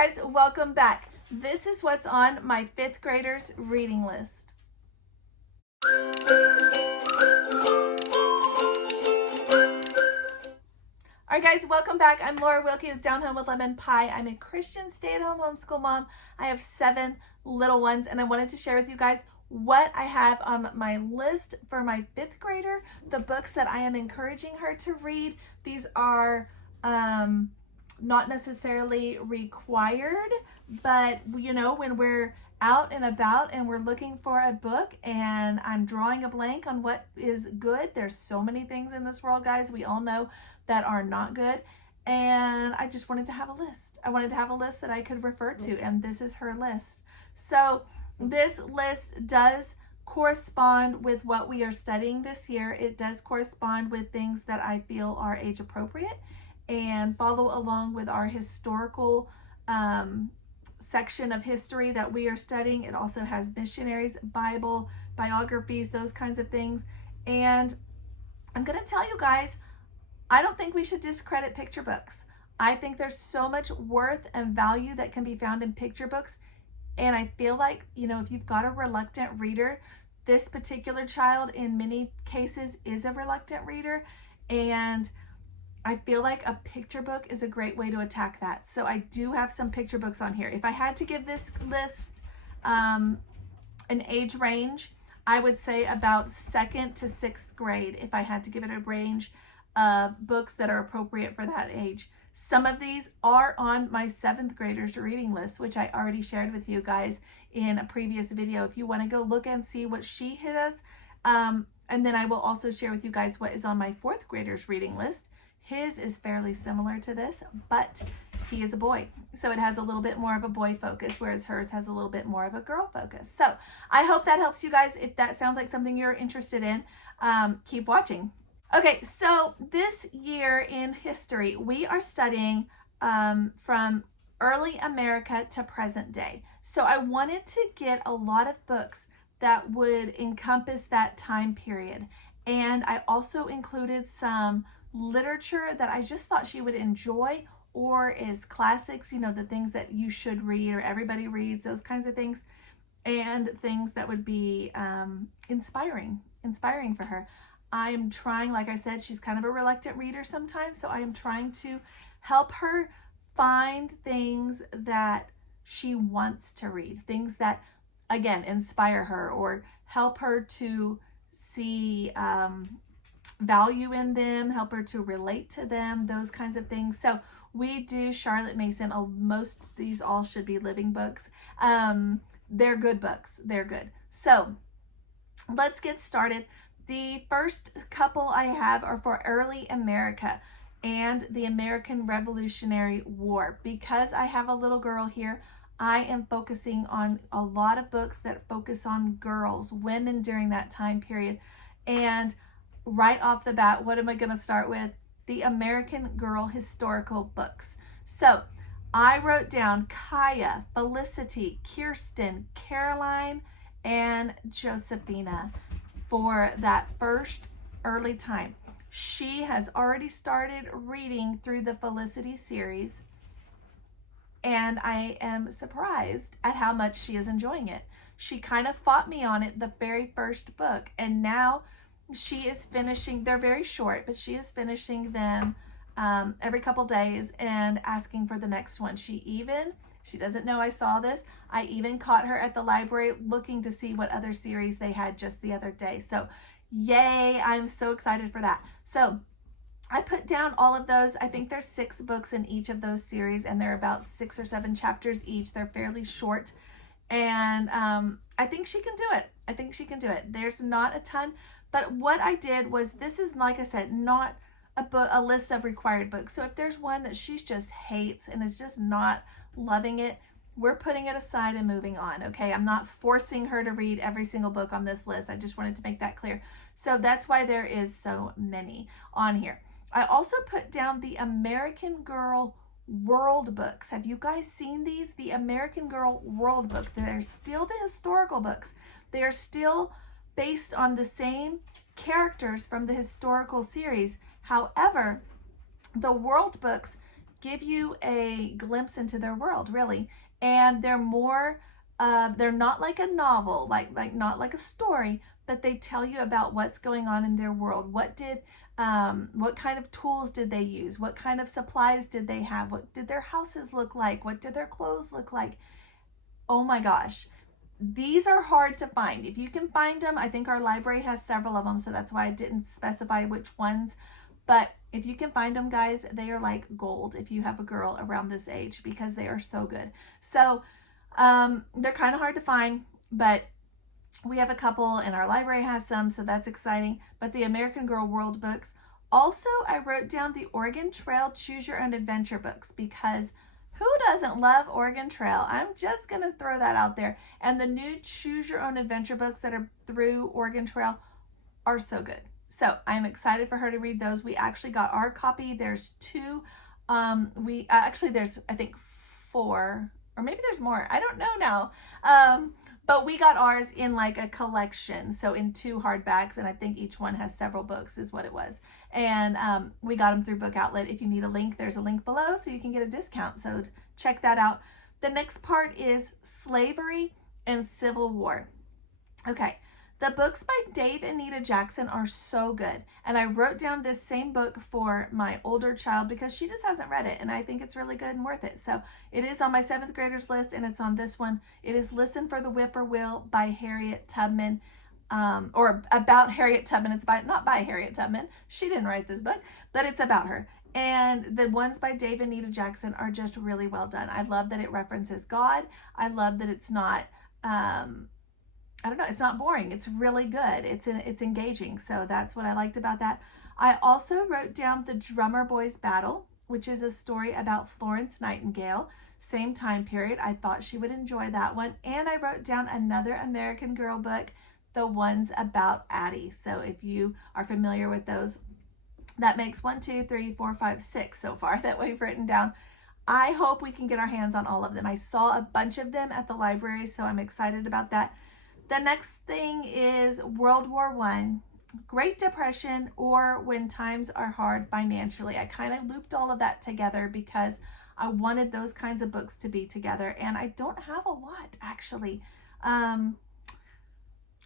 guys, welcome back. This is what's on my fifth graders reading list. All right, guys, welcome back. I'm Laura Wilkie with Down Home with Lemon Pie. I'm a Christian stay-at-home homeschool mom. I have 7 little ones, and I wanted to share with you guys what I have on my list for my 5th grader, the books that I am encouraging her to read. These are not necessarily required, but you know, when we're out and about and we're looking for a book and I'm drawing a blank on what is good, there's so many things in this world, guys, we all know, that are not good. And I just wanted to have a list. I wanted to have a list that I could refer to, and this is her list. So this list does correspond with what we are studying this year. It does correspond with things that I feel are age appropriate and follow along with our historical section of history that we are studying. It also has missionaries, Bible, biographies, those kinds of things. And I'm going to tell you guys, I don't think we should discredit picture books. I think there's so much worth and value that can be found in picture books. And I feel like, you know, if you've got a reluctant reader, this particular child in many cases is a reluctant reader. And I feel like a picture book is a great way to attack that. So I do have some picture books on here. If I had to give this list an age range, I would say about 2nd to 6th grade, if I had to give it a range of books that are appropriate for that age. Some of these are on my 7th graders reading list, which I already shared with you guys in a previous video. If you want to go look and see what she has, and then I will also share with you guys what is on my 4th graders reading list. His is fairly similar to this, but he is a boy, so it has a little bit more of a boy focus, whereas hers has a little bit more of a girl focus. So I hope that helps you guys. If that sounds like something you're interested in, keep watching. Okay, so this year in history, we are studying from early America to present day. So I wanted to get a lot of books that would encompass that time period. And I also included some literature that I just thought she would enjoy, or is classics, you know, the things that you should read or everybody reads, those kinds of things, and things that would be inspiring for her. I am trying, like I said, she's kind of a reluctant reader sometimes, so I am trying to help her find things that she wants to read, things that, again, inspire her or help her to see value in them, help her to relate to them, those kinds of things. So we do Charlotte Mason. Most these all should be living books. They're good books. They're good. So let's get started. The first couple I have are for early America and the American Revolutionary War. Because I have a little girl here, I am focusing on a lot of books that focus on girls, women during that time period. And right off the bat, what am I going to start with? The American Girl historical books. So I wrote down Kaya, Felicity, Kirsten, Caroline, and Josephina for that first early time. She has already started reading through the Felicity series, and I am surprised at how much she is enjoying it. She kind of fought me on it the very first book, and now she is finishing. They're very short, but she is finishing them every couple days and asking for the next one. She doesn't know I saw this. I even caught her at the library looking to see what other series they had just the other day. So yay, I'm so excited for that. So I put down all of those. I think there's 6 books in each of those series, and they're about 6 or 7 chapters each. They're fairly short, and I think she can do it. I think she can do it. There's not a ton, but what I did was, this is, like I said, not a list of required books. So if there's one that she just hates and is just not loving it, we're putting it aside and moving on, okay? I'm not forcing her to read every single book on this list. I just wanted to make that clear. So that's why there is so many on here. I also put down the American Girl World books. Have you guys seen these? The American Girl World book. They're still the historical books. They are still based on the same characters from the historical series. However, the world books give you a glimpse into their world, really. And they're more, they're not like a novel, like not like a story, but they tell you about what's going on in their world. What kind of tools did they use? What kind of supplies did they have? What did their houses look like? What did their clothes look like? Oh my gosh. These are hard to find. If you can find them, I think our library has several of them, so that's why I didn't specify which ones. But if you can find them, guys, they are like gold if you have a girl around this age, because they are so good. So they're kind of hard to find, but we have a couple and our library has some, so that's exciting. But the American Girl World books. Also, I wrote down the Oregon Trail Choose Your Own Adventure books, because who doesn't love Oregon Trail? I'm just going to throw that out there. And the new Choose Your Own Adventure books that are through Oregon Trail are so good. So I'm excited for her to read those. We actually got our copy. There's two. There's, I think, 4, or maybe there's more. I don't know now. But we got ours in like a collection, so in 2 hardbacks, and I think each one has several books is what it was. And we got them through Book Outlet. If you need a link, there's a link below so you can get a discount, so check that out. The next part is Slavery and Civil War. Okay, the books by Dave and Nita Jackson are so good, and I wrote down this same book for my older child because she just hasn't read it, and I think it's really good and worth it. So it is on my 7th graders list, and it's on this one. It is Listen for the Whippoorwill by Harriet Tubman, or about Harriet Tubman. It's not by Harriet Tubman. She didn't write this book, but it's about her. And the ones by Dave and Nita Jackson are just really well done. I love that it references God. I love that it's not I don't know, it's not boring. It's really good. It's engaging. So that's what I liked about that. I also wrote down The Drummer Boy's Battle, which is a story about Florence Nightingale. Same time period. I thought she would enjoy that one. And I wrote down another American Girl book, The Ones About Addie. So if you are familiar with those, that makes 1, 2, 3, 4, 5, 6 so far that we've written down. I hope we can get our hands on all of them. I saw a bunch of them at the library, so I'm excited about that. The next thing is World War I, Great Depression, or When Times Are Hard Financially. I kind of looped all of that together because I wanted those kinds of books to be together, and I don't have a lot, actually. I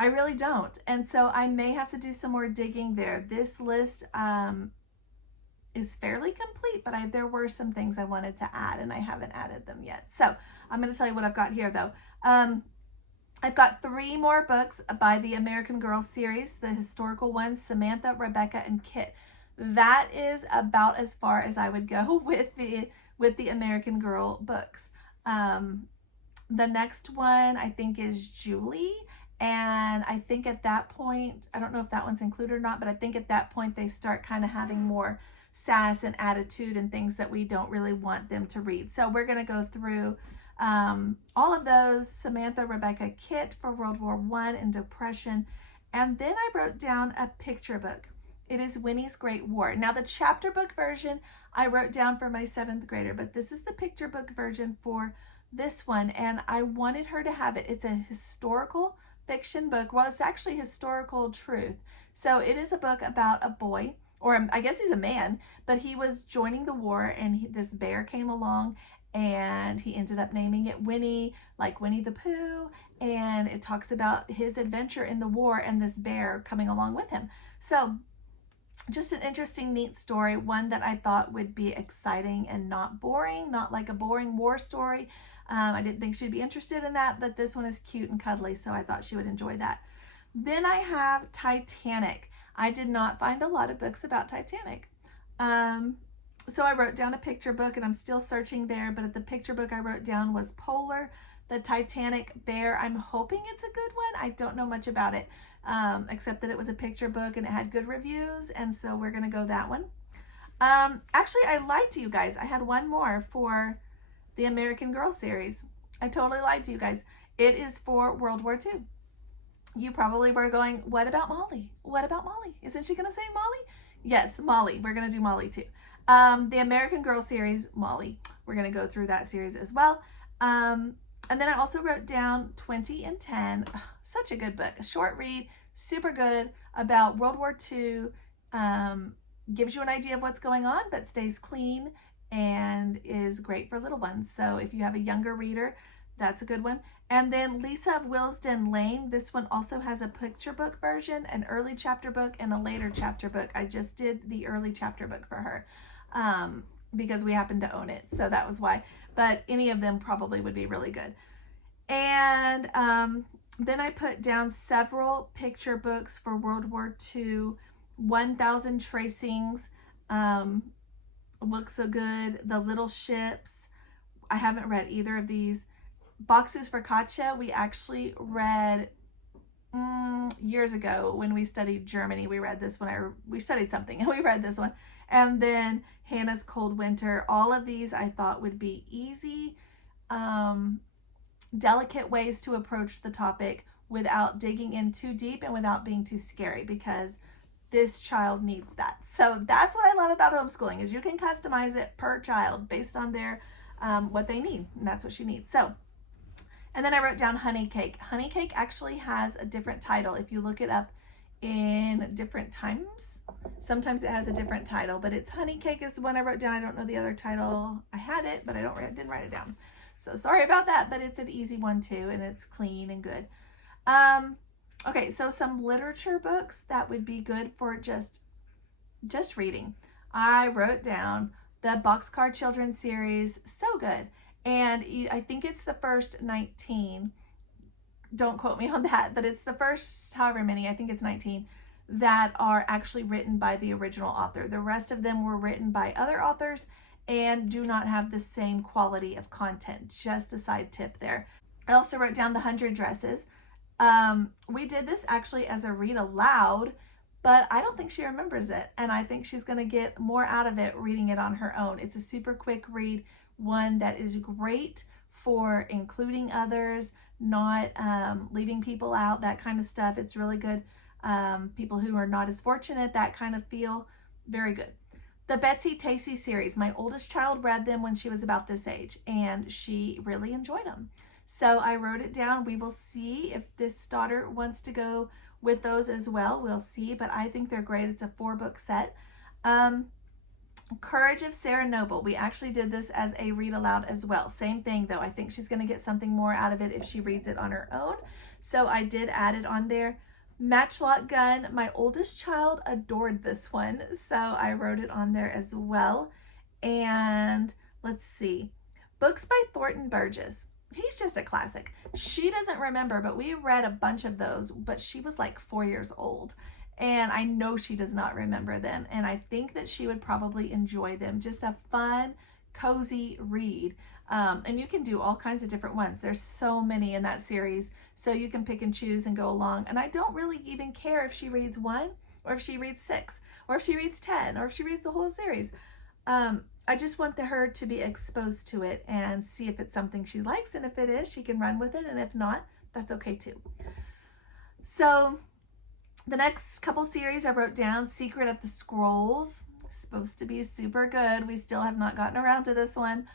really don't, and so I may have to do some more digging there. This list is fairly complete, but there were some things I wanted to add, and I haven't added them yet. So I'm going to tell you what I've got here, though. I've got 3 more books by the American Girl series, the historical ones, Samantha, Rebecca, and Kit. That is about as far as I would go with the American Girl books. The next one I think is Julie, and I think at that point, I don't know if that one's included or not, but I think at that point they start kind of having more sass and attitude and things that we don't really want them to read. So we're going to go through all of those, Samantha, Rebecca, Kit for World War I and Depression. And then I wrote down a picture book. It is Winnie's Great War. Now the chapter book version I wrote down for my 7th grader, but this is the picture book version for this one, and I wanted her to have it. It's a historical fiction book. Well, it's actually historical truth. So it is a book about a boy, or I guess he's a man, but he was joining the war, and this bear came along, and he ended up naming it Winnie, like Winnie the Pooh, and it talks about his adventure in the war and this bear coming along with him. So just an interesting, neat story, one that I thought would be exciting and not boring, not like a boring war story. I didn't think she'd be interested in that, but this one is cute and cuddly, so I thought she would enjoy that. Then I have Titanic. I did not find a lot of books about Titanic. So I wrote down a picture book, and I'm still searching there, but the picture book I wrote down was Polar, the Titanic Bear. I'm hoping it's a good one. I don't know much about it, except that it was a picture book and it had good reviews, and so we're going to go that one. Actually, I lied to you guys. I had one more for the American Girl series. I totally lied to you guys. It is for World War II. You probably were going, what about Molly? What about Molly? Isn't she going to say Molly? Yes, Molly. We're going to do Molly too. The American Girl series, Molly. We're going to go through that series as well. And then I also wrote down 20 and 10. Ugh, such a good book. A short read, super good, about World War II. Gives you an idea of what's going on, but stays clean and is great for little ones. So if you have a younger reader, that's a good one. And then Lisa of Willesden Lane, this one also has a picture book version, an early chapter book, and a later chapter book. I just did the early chapter book for her because we happen to own it, so that was why. But any of them probably would be really good. And then I put down several picture books for World War II, 1000 Tracings, Looks So Good, The Little Ships. I haven't read either of these. Boxes for Katja, we actually read years ago when we studied Germany. We read this one. We studied something and we read this one. And then Hannah's Cold Winter. All of these I thought would be easy, delicate ways to approach the topic without digging in too deep and without being too scary, because this child needs that. So that's what I love about homeschooling, is you can customize it per child based on their what they need, and that's what she needs. So, and then I wrote down Honey Cake. Honey Cake actually has a different title. If you look it up in different times, sometimes it has a different title, but it's Honey Cake is the one I wrote down. I don't know the other title. I had it, but I didn't write it down. So sorry about that, but it's an easy one too, and it's clean and good. Okay, so some literature books that would be good for just reading. I wrote down the Boxcar Children's series, so good. And I think it's the first 19, don't quote me on that, but it's the first however many, I think it's 19, that are actually written by the original author. The rest of them were written by other authors and do not have the same quality of content. Just a side tip there. I also wrote down the 100 Dresses. We did this actually as a read aloud, but I don't think she remembers it, and I think she's going to get more out of it reading it on her own. It's a super quick read, one that is great for including others, not leaving people out, that kind of stuff. It's really good. People who are not as fortunate, that kind of feel, very good. The Betsy Tacy series, my oldest child read them when she was about this age, and she really enjoyed them. So I wrote it down. We will see if this daughter wants to go with those as well. We'll see, but I think they're great. It's a 4-book set. Courage of Sarah Noble. We actually did this as a read aloud as well. Same thing though. I think she's going to get something more out of it if she reads it on her own. So I did add it on there. Matchlock Gun. My oldest child adored this one, so I wrote it on there as well. And let's see. Books by Thornton Burgess. He's just a classic. She doesn't remember, but we read a bunch of those, but she was like 4 years old. And I know she does not remember them. And I think that she would probably enjoy them. Just a fun, cozy read. And you can do all kinds of different ones. There's so many in that series. So you can pick and choose and go along. And I don't really even care if she reads 1, or if she reads 6, or if she reads 10, or if she reads the whole series. I just want her to be exposed to it and see if it's something she likes. And if it is, she can run with it. And if not, that's okay too. So the next couple series I wrote down, Secret of the Scrolls, supposed to be super good. We still have not gotten around to this one,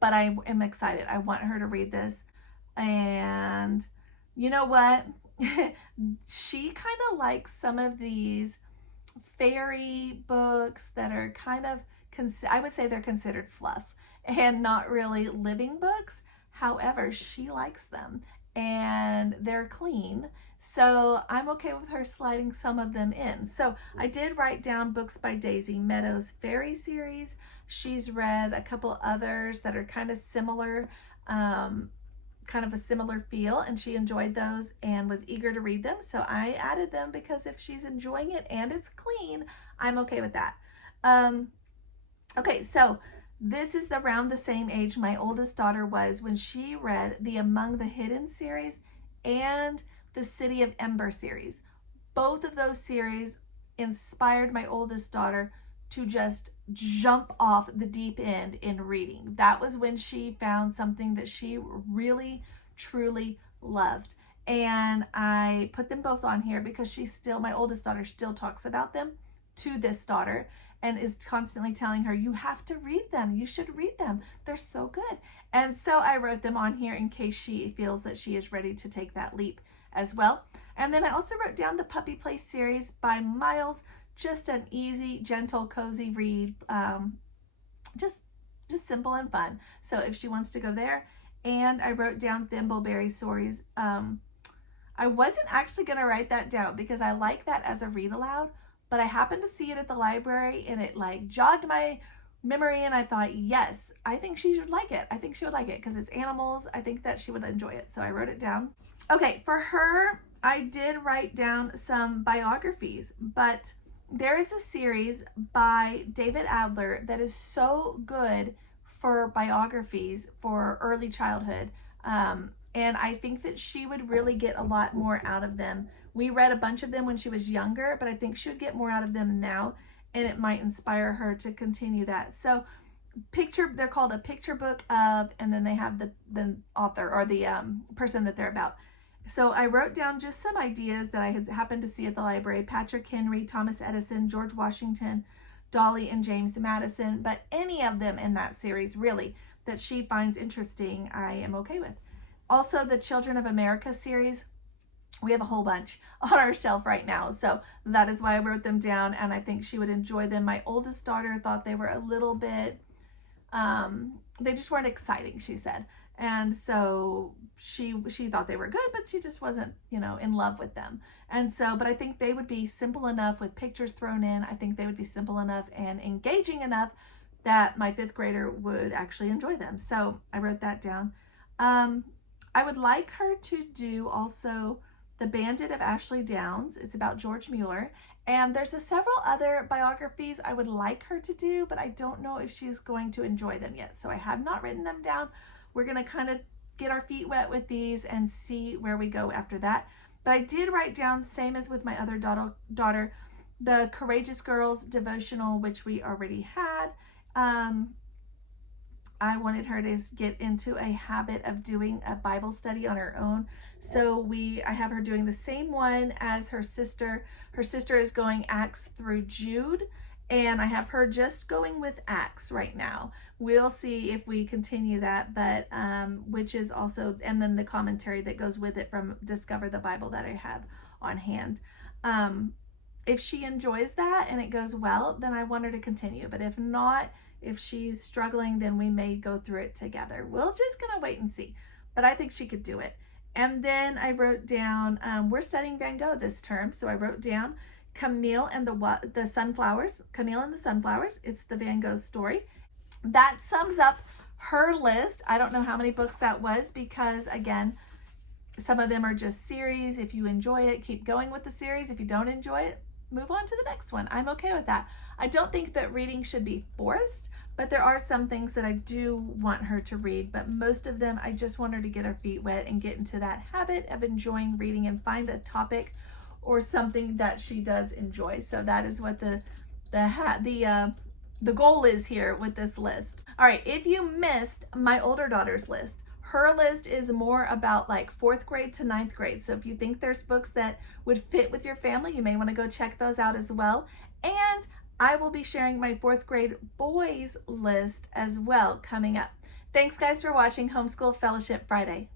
but I am excited. I want her to read this. And you know what? She kind of likes some of these fairy books that are kind of, I would say they're considered fluff and not really living books. However, she likes them and they're clean. So I'm okay with her sliding some of them in. So I did write down books by Daisy, Meadows fairy series. She's read a couple others that are kind of similar, kind of a similar feel, and she enjoyed those and was eager to read them. So I added them because if she's enjoying it and it's clean, I'm okay with that. Okay, so this is around the same age my oldest daughter was when she read the Among the Hidden series and the City of Ember series. Both of those series inspired my oldest daughter to just jump off the deep end in reading. That was when she found something that she really, truly loved. And I put them both on here because my oldest daughter still talks about them to this daughter and is constantly telling her, you have to read them. You should read them. They're so good. And so I wrote them on here in case she feels that she is ready to take that leap as well. And then I also wrote down the Puppy Place series by Miles. Just an easy, gentle, cozy read. Just just simple and fun. So if she wants to go there. And I wrote down thimbleberry stories. I wasn't actually going to write that down because I like that as a read aloud, but I happened to see it at the library and it like jogged my memory, and I thought, yes, I think she should like it. I think she would like it because it's animals. I think that she would enjoy it. So I wrote it down. Okay, for her, I did write down some biographies, but there is a series by David Adler that is so good for biographies for early childhood. And I think that she would really get a lot more out of them. We read a bunch of them when she was younger, but I think she would get more out of them now, and it might inspire her to continue that. So they're called a picture book of, and then they have the author or the person that they're about. So I wrote down just some ideas that I had happened to see at the library: Patrick Henry, Thomas Edison, George Washington, Dolly, and James Madison. But any of them in that series, really, that she finds interesting, I am okay with. Also, the Children of America series, we have a whole bunch on our shelf right now. So that is why I wrote them down, and I think she would enjoy them. My oldest daughter thought they were a little bit, they just weren't exciting, she said. And so she thought they were good, but she just wasn't, in love with them. And so, but I think they would be simple enough with pictures thrown in. I think they would be simple enough and engaging enough that my 5th grader would actually enjoy them. So I wrote that down. I would like her to do also The Bandit of Ashley Downs. It's about George Mueller. And there's several other biographies I would like her to do, but I don't know if she's going to enjoy them yet. So I have not written them down. We're going to kind of get our feet wet with these and see where we go after that. But I did write down, same as with my other daughter, the Courageous Girls devotional, which we already had. I wanted her to get into a habit of doing a Bible study on her own. So I have her doing the same one as her sister. Her sister is going Acts through Jude, and I have her just going with Acts right now. We'll see if we continue that, but which is also, and then the commentary that goes with it from Discover the Bible that I have on hand. If she enjoys that and it goes well, then I want her to continue. But if not, if she's struggling, then we may go through it together. We're just gonna wait and see, but I think she could do it. And then I wrote down, we're studying Van Gogh this term, so I wrote down Camille and the Sunflowers. Camille and the Sunflowers. It's the Van Gogh story. That sums up her list. I don't know how many books that was because, again, some of them are just series. If you enjoy it, keep going with the series. If you don't enjoy it, move on to the next one. I'm okay with that. I don't think that reading should be forced, but there are some things that I do want her to read, but most of them I just want her to get her feet wet and get into that habit of enjoying reading and find a topic or something that she does enjoy. So that is what the goal is here with this list. All right, if you missed my older daughter's list, her list is more about like 4th grade to 9th grade. So if you think there's books that would fit with your family, you may want to go check those out as well. And I will be sharing my 4th grade boys list as well coming up. Thanks guys for watching Homeschool Fellowship Friday.